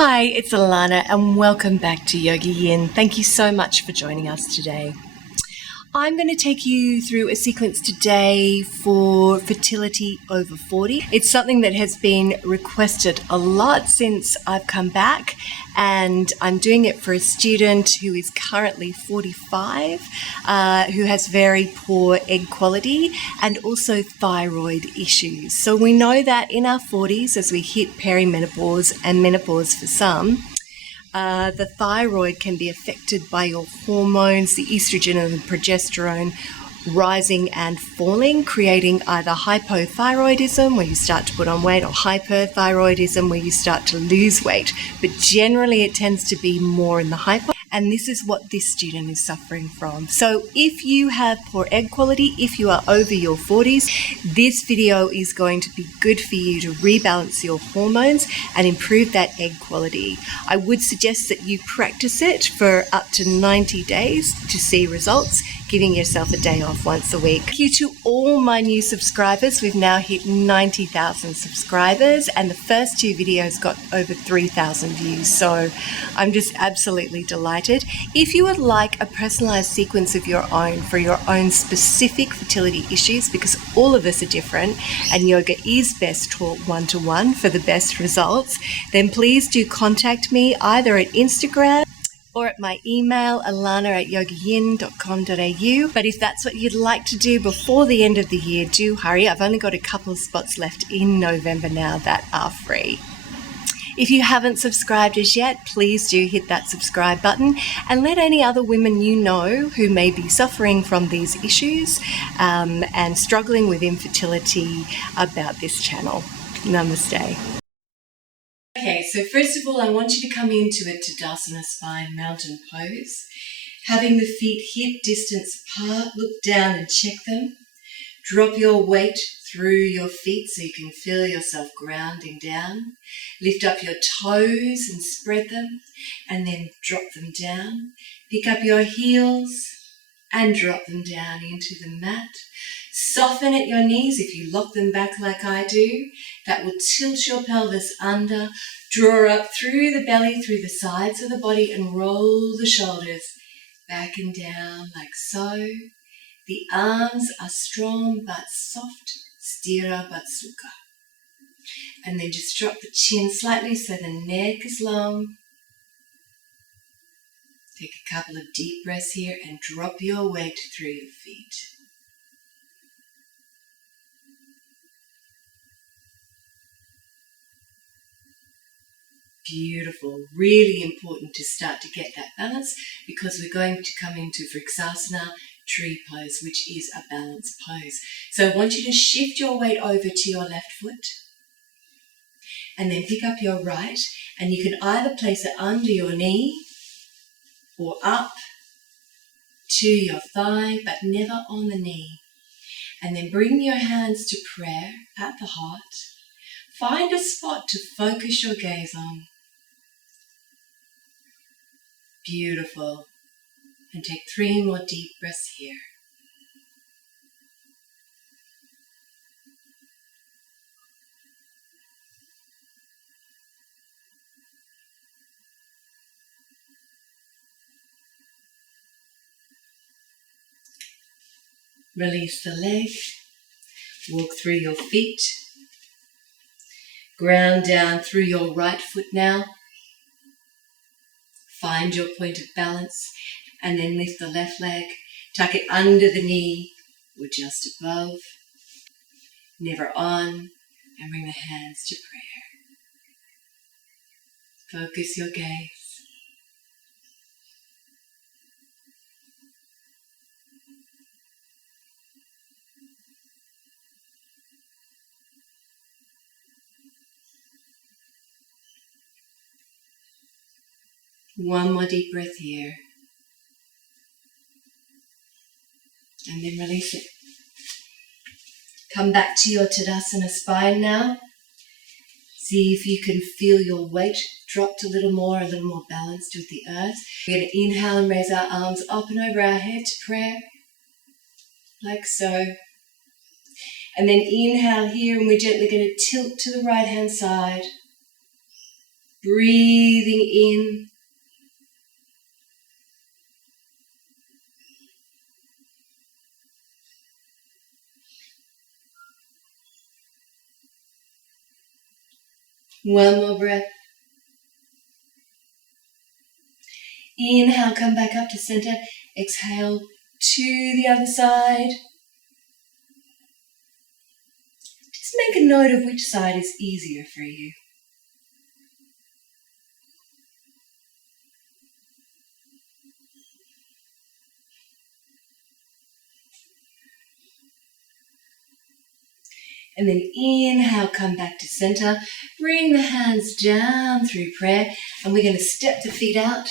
Hi, it's Allannah and welcome back to YogaYin. Thank you so much for joining us today. I'm going to take you through a sequence today for fertility over 40. It's something that has been requested a lot since I've come back, and I'm doing it for a student who is currently 45, who has very poor egg quality and also thyroid issues. So we know that in our 40s, as we hit perimenopause and menopause for some, the thyroid can be affected by your hormones, the estrogen and the progesterone rising and falling, creating either hypothyroidism, where you start to put on weight, or hyperthyroidism, where you start to lose weight. But generally it tends to be more in the hypo, and this is what this student is suffering from. So if you have poor egg quality, if you are over your 40s, this video is going to be good for you to rebalance your hormones and improve that egg quality. I would suggest that you practice it for up to 90 days to see results, giving yourself a day off once a week. Thank you to all my new subscribers. We've now hit 90,000 subscribers, and the first two videos got over 3,000 views. So I'm just absolutely delighted. If you would like a personalized sequence of your own for your own specific fertility issues, because all of us are different and yoga is best taught one-to-one for the best results, then please do contact me either at Instagram or at my email, allannah@yogayin.com.au. But if that's what you'd like to do before the end of the year, do hurry. I've only got a couple of spots left in November now that are free. If you haven't subscribed as yet, please do hit that subscribe button and let any other women you know who may be suffering from these issues and struggling with infertility about this channel. Namaste. Okay, so first of all, I want you to come into a Tadasana spine mountain pose. Having the feet hip distance apart, look down and check them. Drop your weight through your feet so you can feel yourself grounding down. Lift up your toes and spread them, and then drop them down. Pick up your heels and drop them down into the mat. Soften at your knees. If you lock them back like I do, that will tilt your pelvis under. Draw up through the belly, through the sides of the body, and roll the shoulders back and down like so. The arms are strong but soft, stira but sukha. And then just drop the chin slightly so the neck is long. Take a couple of deep breaths here and drop your weight through your feet. Beautiful. Really important to start to get that balance, because we're going to come into Vrksasana, tree pose, which is a balanced pose. So I want you to shift your weight over to your left foot and then pick up your right, and you can either place it under your knee or up to your thigh, but never on the knee. And then bring your hands to prayer at the heart. Find a spot to focus your gaze on. Beautiful. And take 3 more deep breaths here. Release the leg. Walk through your feet. Ground down through your right foot now. Find your point of balance, and then lift the left leg. Tuck it under the knee or just above. Never on, and bring the hands to prayer. Focus your gaze. One more deep breath here. And then release it. Come back to your Tadasana spine now. See if you can feel your weight dropped a little more balanced with the earth. We're going to inhale and raise our arms up and over our head to prayer, like so. And then inhale here, and we're gently going to tilt to the right hand side. Breathing in. One more breath. Inhale, come back up to center. Exhale to the other side. Just make a note of which side is easier for you. And then inhale, come back to center. Bring the hands down through prayer. And we're going to step the feet out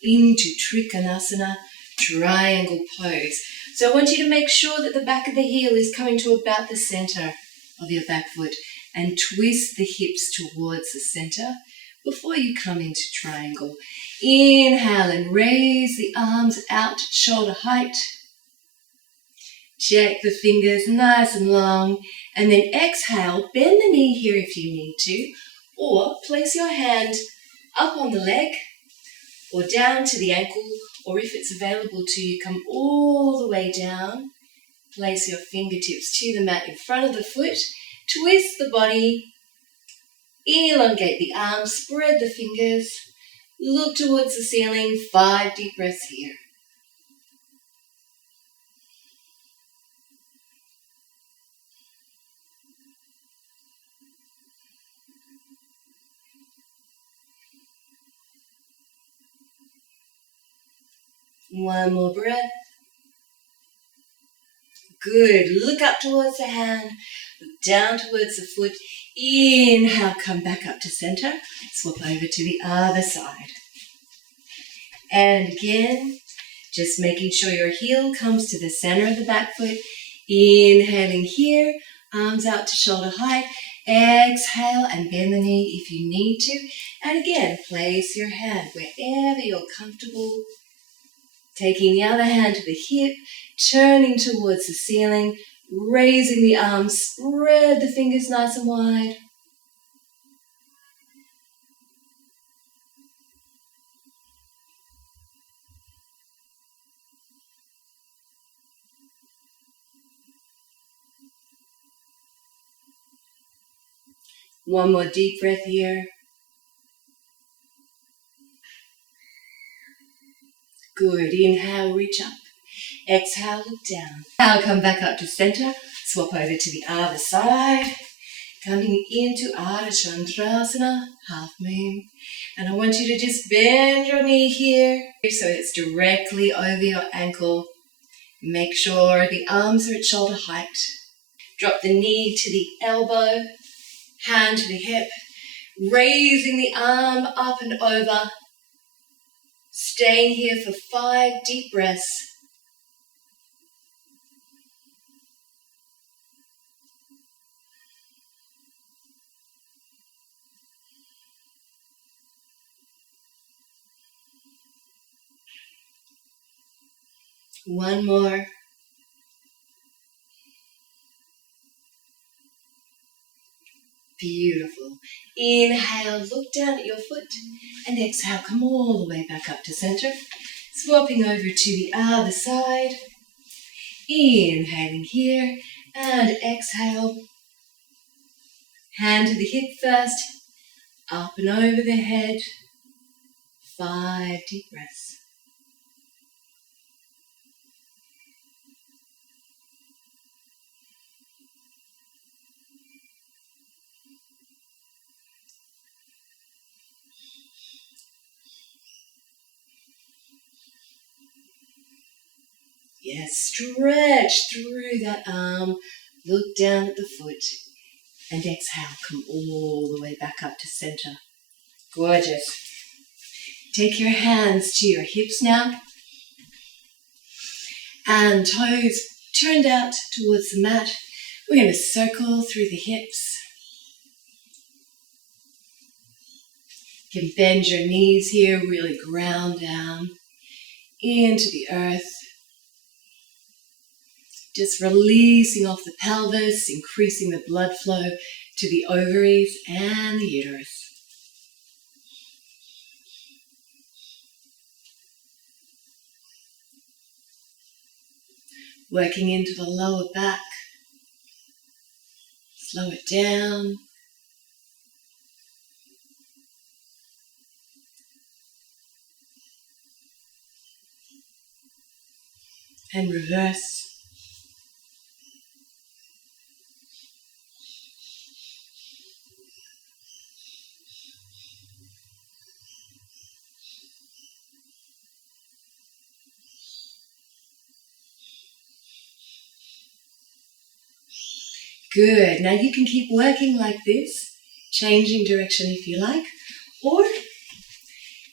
into Trikonasana, triangle pose. So I want you to make sure that the back of the heel is coming to about the center of your back foot. And twist the hips towards the center before you come into triangle. Inhale and raise the arms out to shoulder height. Check the fingers nice and long. And then exhale, bend the knee here if you need to. Or place your hand up on the leg or down to the ankle. Or if it's available to you, come all the way down. Place your fingertips to the mat in front of the foot. Twist the body. Elongate the arms. Spread the fingers. Look towards the ceiling. 5 deep breaths here. One more breath. Good. Look up towards the hand. Look down towards the foot. Inhale, come back up to center. Swap over to the other side. And again, just making sure your heel comes to the center of the back foot. Inhaling here, arms out to shoulder height. Exhale and bend the knee if you need to. And again, place your hand wherever you're comfortable. Taking the other hand to the hip, turning towards the ceiling, raising the arms, spread the fingers nice and wide. One more deep breath here. Good. Inhale, reach up. Exhale, look down. Now come back up to center. Swap over to the other side. Coming into Ardha Chandrasana, half moon. And I want you to just bend your knee here so it's directly over your ankle. Make sure the arms are at shoulder height. Drop the knee to the elbow, hand to the hip, raising the arm up and over. Staying here for 5 deep breaths. One more. Beautiful. Inhale, look down at your foot. And exhale, come all the way back up to center. Swapping over to the other side. Inhaling here. And exhale. Hand to the hip first. Up and over the head. 5 deep breaths. Yes, stretch through that arm. Look down at the foot. And exhale, come all the way back up to center. Gorgeous. Take your hands to your hips now. And toes turned out towards the mat. We're going to circle through the hips. You can bend your knees here, really ground down into the earth. Just releasing off the pelvis, increasing the blood flow to the ovaries and the uterus. Working into the lower back. Slow it down. And reverse. Good. Now you can keep working like this, changing direction if you like, or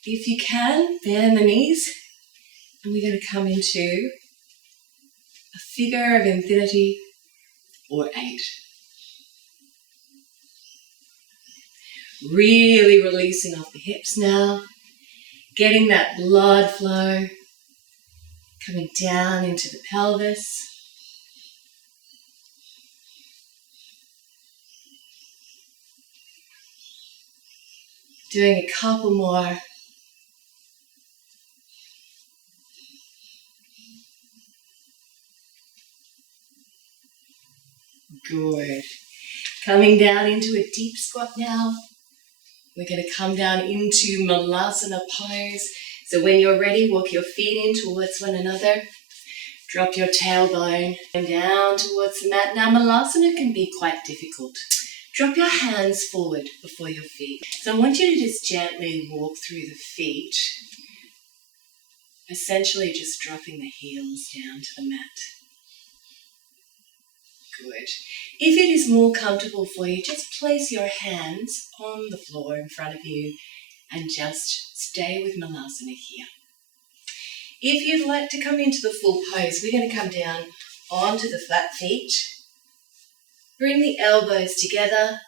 if you can, bend the knees, and we're going to come into a figure of infinity or 8. Really releasing off the hips now, getting that blood flow coming down into the pelvis. Doing a couple more. Good. Coming down into a deep squat now. We're going to come down into Malasana pose. So when you're ready, walk your feet in towards one another. Drop your tailbone and down towards the mat. Now Malasana can be quite difficult. Drop your hands forward before your feet. So I want you to just gently walk through the feet, essentially just dropping the heels down to the mat. Good. If it is more comfortable for you, just place your hands on the floor in front of you and just stay with Malasana here. If you'd like to come into the full pose, we're going to come down onto the flat feet. Bring the elbows together,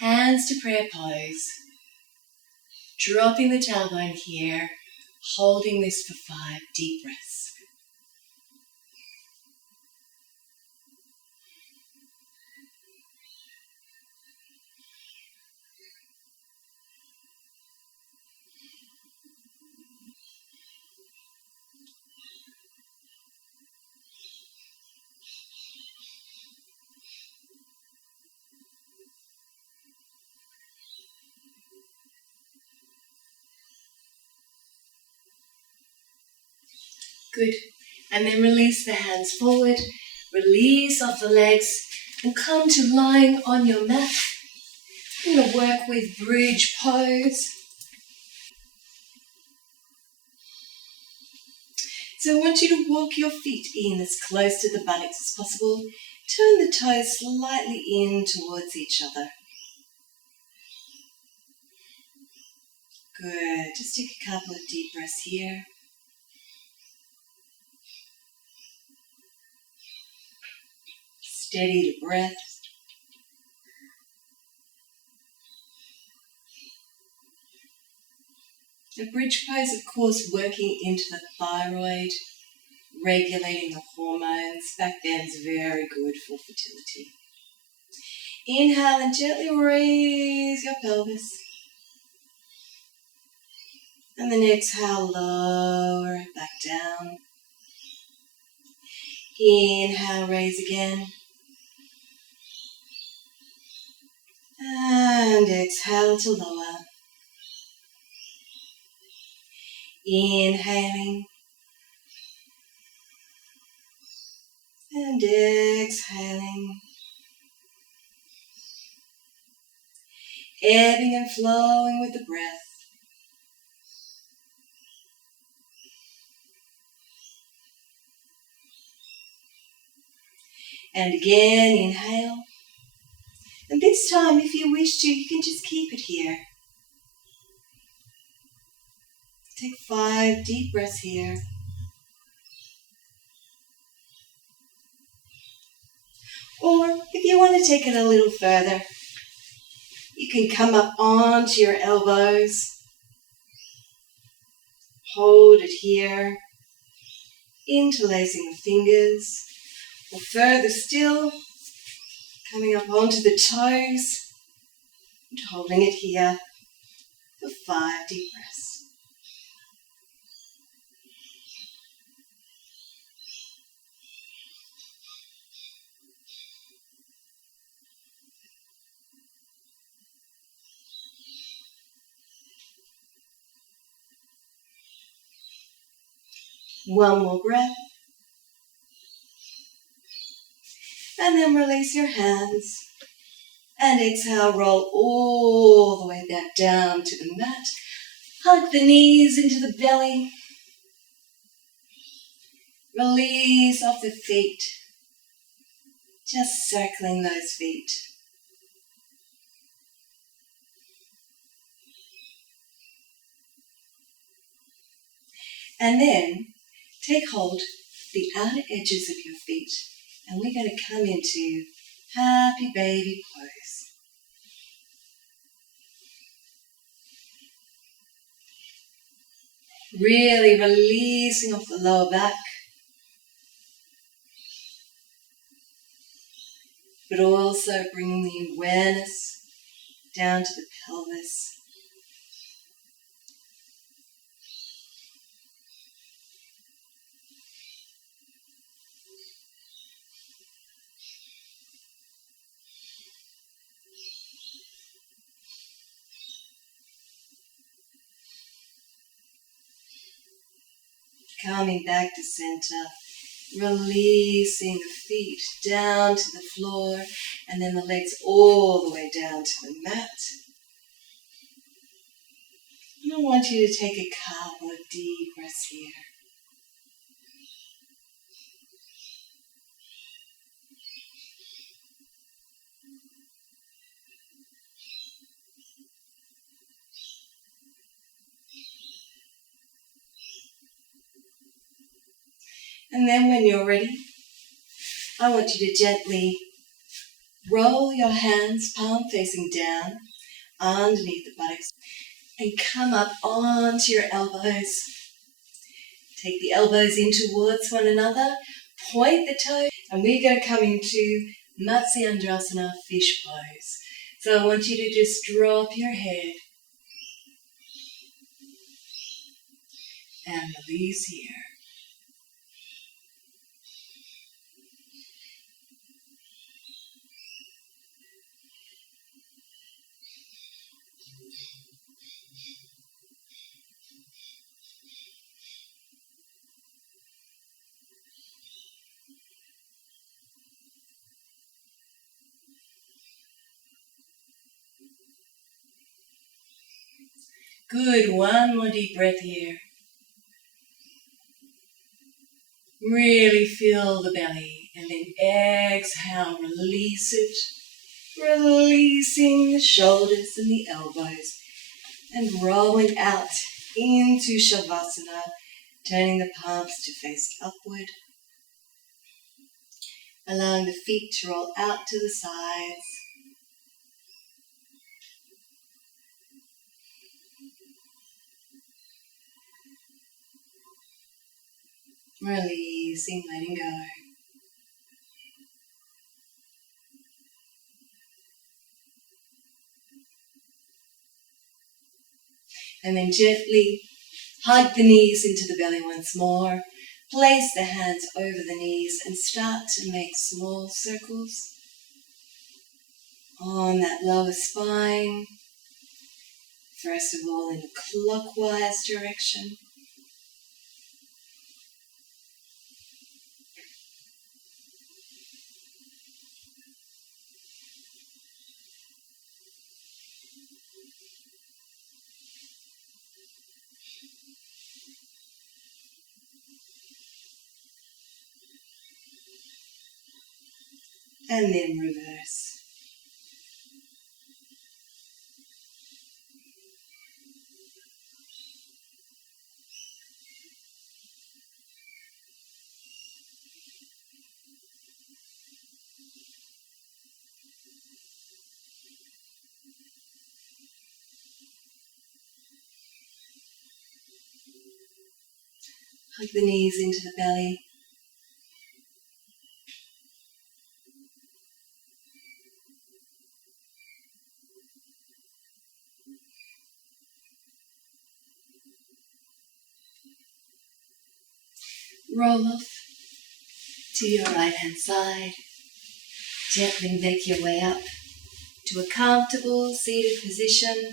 hands to prayer pose. Dropping the tailbone here, holding this for 5 deep breaths. Good. And then release the hands forward, release off the legs, and come to lying on your mat. I'm going to work with bridge pose. So I want you to walk your feet in as close to the buttocks as possible. Turn the toes slightly in towards each other. Good. Just take a couple of deep breaths here. Steady the breath. The bridge pose, of course, working into the thyroid, regulating the hormones. Back bend's very good for fertility. Inhale and gently raise your pelvis. And then exhale, lower it back down. Inhale, raise again. And exhale to lower. Inhaling. And exhaling. Ebbing and flowing with the breath. And again, inhale. And this time, if you wish to, you can just keep it here. Take 5 deep breaths here. Or if you want to take it a little further, you can come up onto your elbows. Hold it here. Interlacing the fingers. Or further still, coming up onto the toes. And holding it here for 5 deep breaths. One more breath. And then release your hands. And exhale, roll all the way back down to the mat. Hug the knees into the belly. Release off the feet. Just circling those feet. And then take hold the outer edges of your feet. And we're going to come into happy baby pose. Really releasing off the lower back. But also bringing the awareness down to the pelvis. Coming back to center, releasing the feet down to the floor and then the legs all the way down to the mat. And I want you to take a couple of deep breaths here. And then when you're ready, I want you to gently roll your hands, palm facing down, underneath the buttocks, and come up onto your elbows. Take the elbows in towards one another, point the toes, and we're going to come into Matsyendrasana fish pose. So I want you to just drop your head and release here. Good, one more deep breath here. Really fill the belly and then exhale, release it. Releasing the shoulders and the elbows and rolling out into Savasana, turning the palms to face upward. Allowing the feet to roll out to the sides. Releasing, letting go. And then gently hug the knees into the belly once more. Place the hands over the knees and start to make small circles on that lower spine. First of all, in a clockwise direction. And then reverse. Hug the knees into the belly. Roll off to your right hand side. Gently make your way up to a comfortable seated position,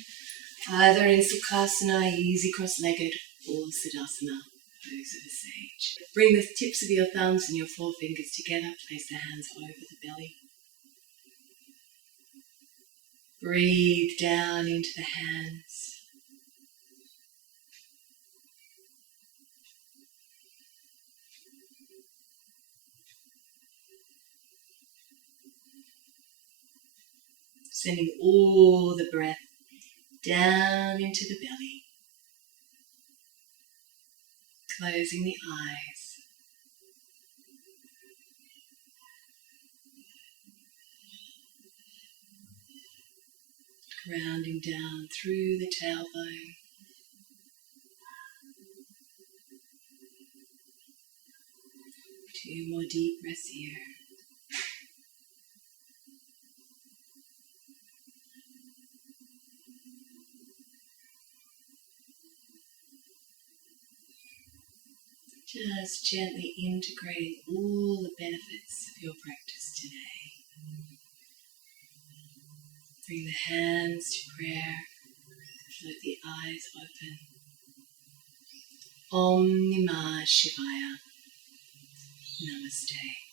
either in Sukhasana, easy cross-legged, or Siddhasana. those of a sage. Bring the tips of your thumbs and your forefingers together. Place the hands over the belly. Breathe down into the hands. Sending all the breath down into the belly. Closing the eyes. Grounding down through the tailbone. Two more deep breaths here. Just gently integrating all the benefits of your practice today. Bring the hands to prayer. Float the eyes open. Om Namah Shivaya. Namaste.